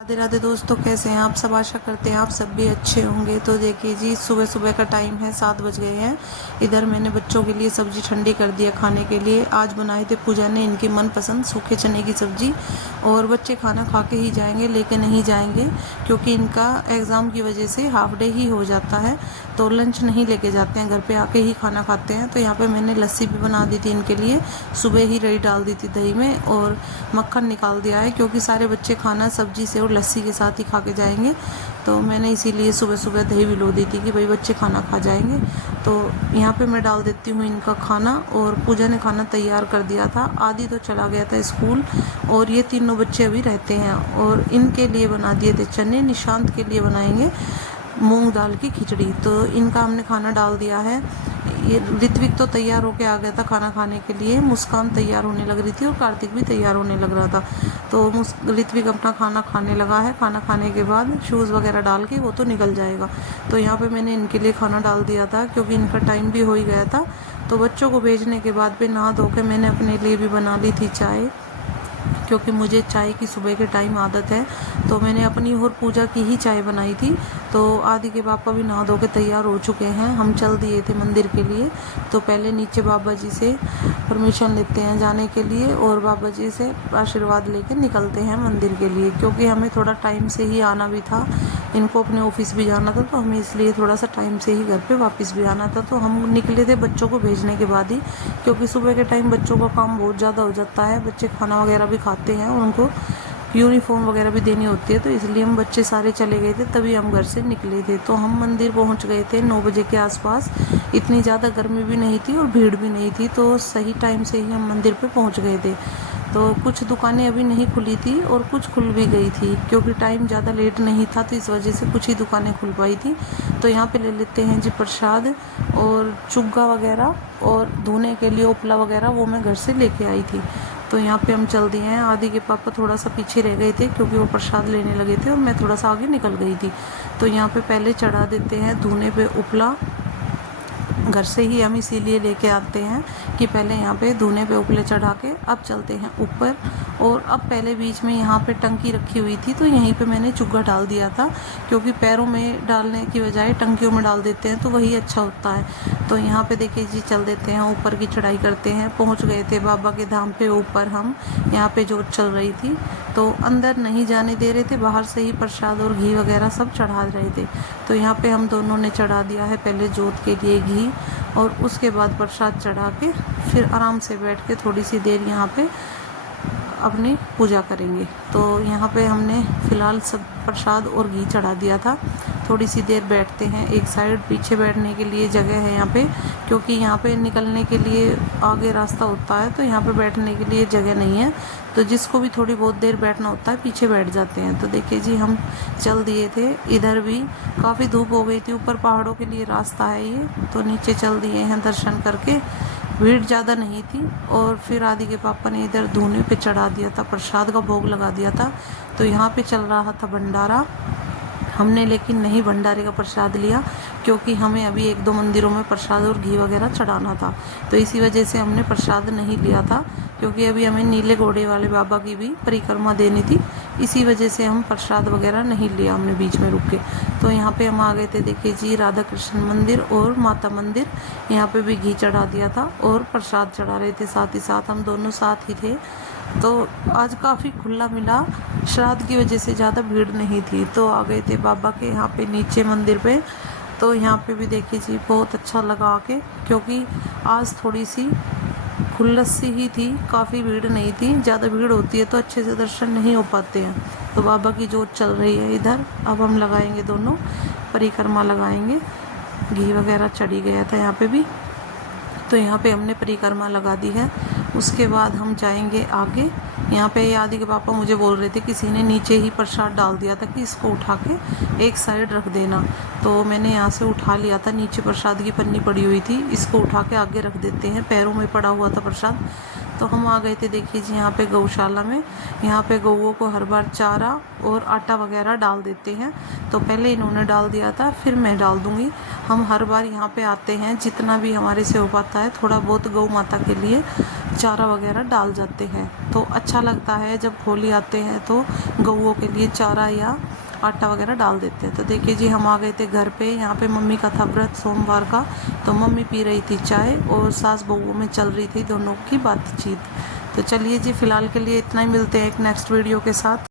राधे राधे दोस्तों, कैसे हैं आप सब। आशा करते हैं आप सब भी अच्छे होंगे। तो देखिए जी, सुबह सुबह का टाइम है, 7 बज गए हैं। इधर मैंने बच्चों के लिए सब्जी ठंडी कर दिया खाने के लिए। आज बनाए थे पूजा ने इनकी मनपसंद सूखे चने की सब्जी। और बच्चे खाना खा के ही जाएंगे, लेके नहीं जाएंगे क्योंकि इनका एग्ज़ाम की वजह से हाफ डे ही हो जाता है, तो लंच नहीं लेके जाते हैं, घर पे आके ही खाना खाते हैं। तो यहाँ पे मैंने लस्सी भी बना दी थी इनके लिए, सुबह ही रही डाल दी थी दही में, और मक्खन निकाल दिया है क्योंकि सारे बच्चे खाना सब्जी से और लस्सी के साथ ही खा के जाएंगे। तो मैंने इसीलिए सुबह सुबह दही भिगो दी थी कि भाई बच्चे खाना खा जाएंगे। तो यहाँ पे मैं डाल देती हूँ इनका खाना। और पूजा ने खाना तैयार कर दिया था, आदि तो चला गया था स्कूल, और ये तीनों बच्चे अभी रहते हैं। और इनके लिए बना दिए थे चने, निशांत के लिए बनाएंगे मूंग दाल की खिचड़ी। तो इनका हमने खाना डाल दिया है। ये ऋत्विक तो तैयार होके आ गया था खाना खाने के लिए, मुस्कान तैयार होने लग रही थी और कार्तिक भी तैयार होने लग रहा था। तो ऋत्विक अपना खाना खाने लगा है। खाना खाने के बाद शूज़ वगैरह डाल के वो तो निकल जाएगा। तो यहाँ पे मैंने इनके लिए खाना डाल दिया था क्योंकि इनका टाइम भी हो ही गया था। तो बच्चों को भेजने के बाद पे नहा धो के मैंने अपने लिए भी बना ली थी चाय, क्योंकि मुझे चाय की सुबह के टाइम आदत है। तो मैंने अपनी और पूजा की ही चाय बनाई थी। तो आदि के पापा भी नहा धो के तैयार हो चुके हैं, हम चल दिए थे मंदिर के लिए। तो पहले नीचे बाबा जी से परमिशन लेते हैं जाने के लिए, और बाबा जी से आशीर्वाद लेके निकलते हैं मंदिर के लिए, क्योंकि हमें थोड़ा टाइम से ही आना भी था। इनको अपने ऑफिस भी जाना था, तो हमें इसलिए थोड़ा सा टाइम से ही घर पे वापस भी आना था। तो हम निकले थे बच्चों को भेजने के बाद ही, क्योंकि सुबह के टाइम बच्चों का काम बहुत ज़्यादा हो जाता है। बच्चे खाना वगैरह भी खाते हैं, उनको यूनिफॉर्म वगैरह भी देनी होती है। तो इसलिए हम बच्चे सारे चले गए थे, तभी हम घर से निकले थे। तो हम मंदिर पहुंच गए थे 9 बजे के आसपास। इतनी ज़्यादा गर्मी भी नहीं थी और भीड़ भी नहीं थी, तो सही टाइम से ही हम मंदिर पे पहुंच गए थे। तो कुछ दुकानें अभी नहीं खुली थी और कुछ खुल भी गई थी, क्योंकि टाइम ज़्यादा लेट नहीं था, तो इस वजह से कुछ ही दुकानें खुल पाई थी। तो यहाँ पे ले लेते हैं जी प्रसाद और चुग्गा वगैरह, और धोने के लिए उपला वगैरह वो मैं घर से लेके आई थी। तो यहाँ पे हम चल दिए हैं। आदि के पापा थोड़ा सा पीछे रह गए थे क्योंकि वो प्रसाद लेने लगे थे, और मैं थोड़ा सा आगे निकल गई थी। तो यहाँ पे पहले चढ़ा देते हैं धुने पे उपला। घर से ही हम इसीलिए लेके आते हैं कि पहले यहाँ पे धुने पे उपले चढ़ा के अब चलते हैं ऊपर। और अब पहले बीच में यहाँ पे टंकी रखी हुई थी, तो यहीं पे मैंने चुग्गा डाल दिया था, क्योंकि पैरों में डालने की बजाय टंकियों में डाल देते हैं तो वही अच्छा होता है। तो यहाँ पे देखिए जी, चल देते हैं ऊपर की चढ़ाई करते हैं। पहुँच गए थे बाबा के धाम पे ऊपर हम। यहाँ पे जोत चल रही थी, तो अंदर नहीं जाने दे रहे थे, बाहर से ही प्रसाद और घी वगैरह सब चढ़ा रहे थे। तो यहाँ पे हम दोनों ने चढ़ा दिया है पहले जोत के लिए घी, और उसके बाद प्रसाद चढ़ा के फिर आराम से बैठ के थोड़ी सी देर यहाँ पे अपनी पूजा करेंगे। तो यहाँ पे हमने फ़िलहाल सब प्रसाद और घी चढ़ा दिया था। थोड़ी सी देर बैठते हैं एक साइड, पीछे बैठने के लिए जगह है यहाँ पे, क्योंकि यहाँ पे निकलने के लिए आगे रास्ता होता है, तो यहाँ पे बैठने के लिए जगह नहीं है। तो जिसको भी थोड़ी बहुत देर बैठना होता है पीछे बैठ जाते हैं। तो देखिए जी, हम चल दिए थे। इधर भी काफ़ी धूप हो गई थी, ऊपर पहाड़ों के लिए रास्ता है ये, तो नीचे चल दिए हैं दर्शन करके। भीड़ ज़्यादा नहीं थी। और फिर आदि के पापा ने इधर धूने पे चढ़ा दिया था, प्रसाद का भोग लगा दिया था। तो यहाँ पे चल रहा था भंडारा। हमने लेकिन नहीं भंडारे का प्रसाद लिया, क्योंकि हमें अभी 1-2 मंदिरों में प्रसाद और घी वगैरह चढ़ाना था। तो इसी वजह से हमने प्रसाद नहीं लिया था, क्योंकि अभी हमें नीले घोड़े वाले बाबा की भी परिक्रमा देनी थी। इसी वजह से हम प्रसाद वगैरह नहीं लिया, हमने बीच में रुक के। तो यहाँ पे हम आ गए थे, देखिए जी, राधा कृष्ण मंदिर और माता मंदिर। यहाँ पे भी घी चढ़ा दिया था और प्रसाद चढ़ा रहे थे साथ ही साथ, हम दोनों साथ ही थे। तो आज काफ़ी खुला मिला, श्राद्ध की वजह से ज़्यादा भीड़ नहीं थी। तो आ गए थे बाबा के यहाँ पे नीचे मंदिर पे। तो यहाँ पे भी देखिए जी, बहुत अच्छा लगा आके, क्योंकि आज थोड़ी सी खुल्लस सी ही थी, काफ़ी भीड़ नहीं थी। ज़्यादा भीड़ होती है तो अच्छे से दर्शन नहीं हो पाते हैं। तो बाबा की जोत चल रही है इधर। अब हम लगाएंगे दोनों, परिक्रमा लगाएंगे। घी वगैरह चढ़ी गया था यहाँ पे भी, तो यहाँ पे हमने परिक्रमा लगा दी है। उसके बाद हम जाएंगे आगे। यहाँ पे आदि के पापा मुझे बोल रहे थे किसी ने नीचे ही प्रसाद डाल दिया था कि इसको उठा के एक साइड रख देना। तो मैंने यहाँ से उठा लिया था, नीचे प्रसाद की पन्नी पड़ी हुई थी, इसको उठा के आगे रख देते हैं, पैरों में पड़ा हुआ था प्रसाद। तो हम आ गए थे देखिए जी यहाँ पे गौशाला में। यहाँ पे गौओं को हर बार चारा और आटा वगैरह डाल देते हैं। तो पहले इन्होंने डाल दिया था, फिर मैं डाल दूँगी। हम हर बार यहाँ पे आते हैं, जितना भी हमारे से हो पाता है थोड़ा बहुत गौ माता के लिए चारा वगैरह डाल जाते हैं। तो अच्छा लगता है जब होली आते हैं तो गौओं के लिए चारा या आटा वगैरह डाल देते हैं। तो देखिए जी हम आ गए थे घर पे। यहाँ पे मम्मी का था व्रत सोमवार का, तो मम्मी पी रही थी चाय और सास बहुओं में चल रही थी दोनों की बातचीत। तो चलिए जी फिलहाल के लिए इतना ही, मिलते हैं एक नेक्स्ट वीडियो के साथ।